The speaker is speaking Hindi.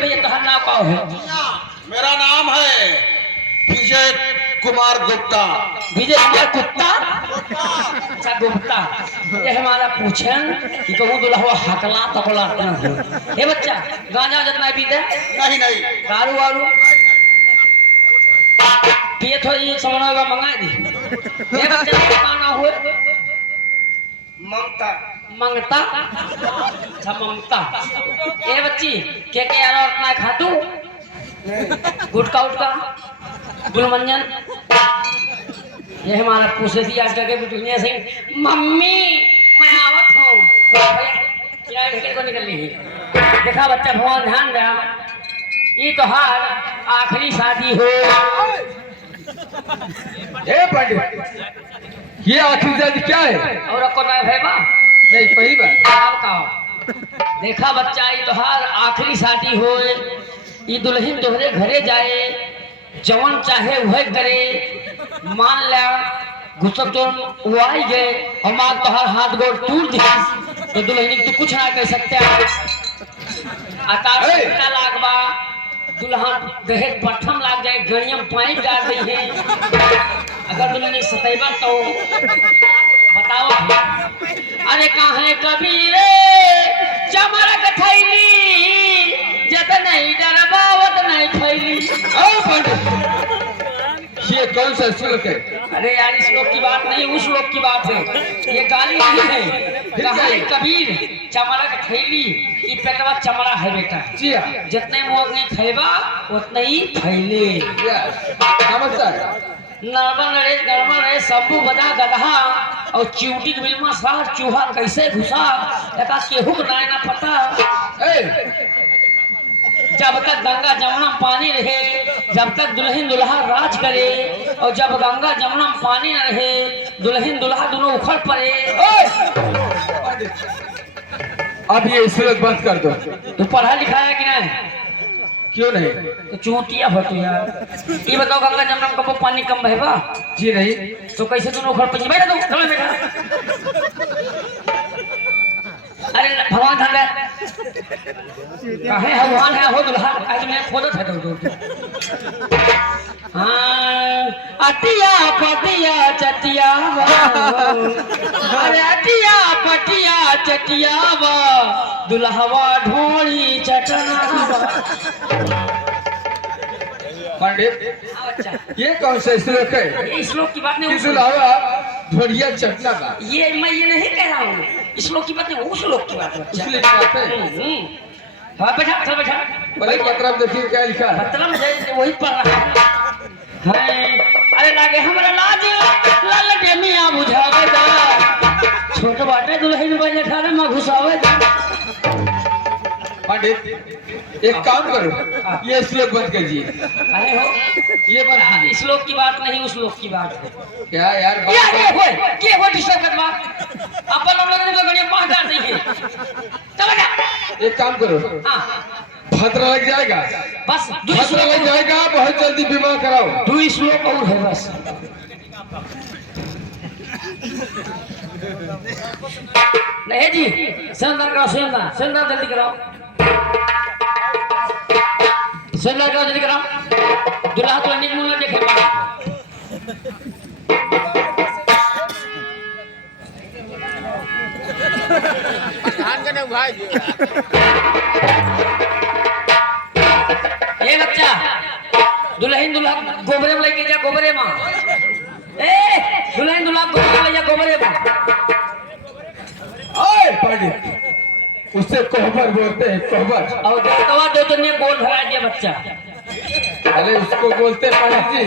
भैया तुम्हारा नाम का है? मेरा नाम है विजय कुमार गुप्ता। विजय कुमार गुप्ता? अच्छा गुप्ता। ये हमारा पूछन कि कहूँ दुल्हा हकला तकला ना हो। हे बच्चा गांजा जितना पीते? नहीं नहीं। दारू वारू पिए थोड़ी सामान का मंगा दी। हे बच्चा क्या नाम हुए? ममता। मंगता? अच्छा ममता। ए बच्ची क्या यार अपना खातू? गुटका उटका गुलमंजन? ये हमारा पूछे थी आज करके दुनिया से मम्मी मैं आवत हूँ क्या ढेके को निकल रही है। देखा बच्चा भगवान ध्यान दे ये तो हार आखिरी शादी हो। ए पंडित ये आखिरी शादी क्या है? और को ना है बा नहीं पहली बार। आप कहो देखा बच्चा ये तो हार आखिरी शादी हो ये दुल्हन दोहरे घरे जाए जवन चाहे वह करे मान लिया घुसक तो वो आई गए और मां तो हर हाथ गोड़ टूट दी तो दुल्हन तो कुछ ना कह सकते आता लागबा दुल्हन दहेज प्रथम लाग जाए गणियम पाइप डाल दी है अगर दुल्हन सतैबा तो बताओ। अरे कहाँ है कबीर चमरा कथैली जत नहीं डरबावत नहीं फैली। ये कौन सा श्लोक है? अरे यार इस लोग की बात नहीं उस लोग की बात है ये गाली नहीं है। कहा है कबीर चमड़ा का थैली की पेटवा चमड़ा है बेटा जी हाँ। जितने मुँह नहीं खेबा उतने ही फैले। नमस्कार। नर्मल नरेश गड़बड़ रहे शंभू बजा गधा और चिवटी के बिलमा सार चूहा कैसे घुसा लगा केहू को ना पता। जब तक गंगा जमुना में पानी रहे जब तक दुल्हन दुल्हा राज करे और जब गंगा जमुना में पानी न रहे दुल्हन दुल्हा दोनों उखड़ पड़े। अब ये श्लोक बंद कर दो। तो पढ़ा लिखा है कि नहीं? क्यों नहीं? तो चूतिया भटू यार ये बताओ गंगा जमुना में कब पानी कम बहेगा? जी नहीं। तो कैसे दोनों उखड़ पड़े? बैठा तू चलो बेटा। अरे भगवान धन कहे भगवान है हो दुल्हा आज मैं खोदत है तो हाँ अटिया पटिया चटिया अरे अटिया पटिया चटिया दुल्हवा ढोली चटना। पंडित ये कौन सा श्लोक है? ये श्लोक की बात नहीं ढोलिया चटना का ये मैं ये नहीं कह रहा हूँ श्लोक की बात नहीं उस श्लोक की बात है। हाँ बैठा चल बैठा भाई पत्र देखिए क्या लिखा है। मतलब वही पढ़ रहा है। अरे लागे हमारा लाज लाल मियां बुझावे दा छोट बाटे दुल्हन बजे खाने में घुसावे दा। पंडित एक काम करो ये श्लोक बंद कीजिए। अरे हो ये बंद इस श्लोक की बात नहीं उस श्लोक की बात है। क्या यार ये हो डिस्टर्ब करवा अपन लोग ने तो गड़िया पास डाल दी है। चलो जा एक काम करो हां खतरा लग जाएगा बस खतरा लग जाएगा बहुत जल्दी बीमा कराओ। 2 श्लोक और है बस। नहीं जी सेंदर करो सेंदर जल्दी कराओ सेंदर करो जल्दी कराओ दुल्हा तो निकलूंगा देखे ये बच्चा दुल्हन दुल्हा गोबरे में लेके जा गोबरे में दुल्हन दुल्हा गोबरे में ले जा गोबरे में। पंडित उससे कोहबर बोलते हैं कोहबर और दो तो ने गोल भरा दिया बच्चा। अरे उसको बोलते पंडित जी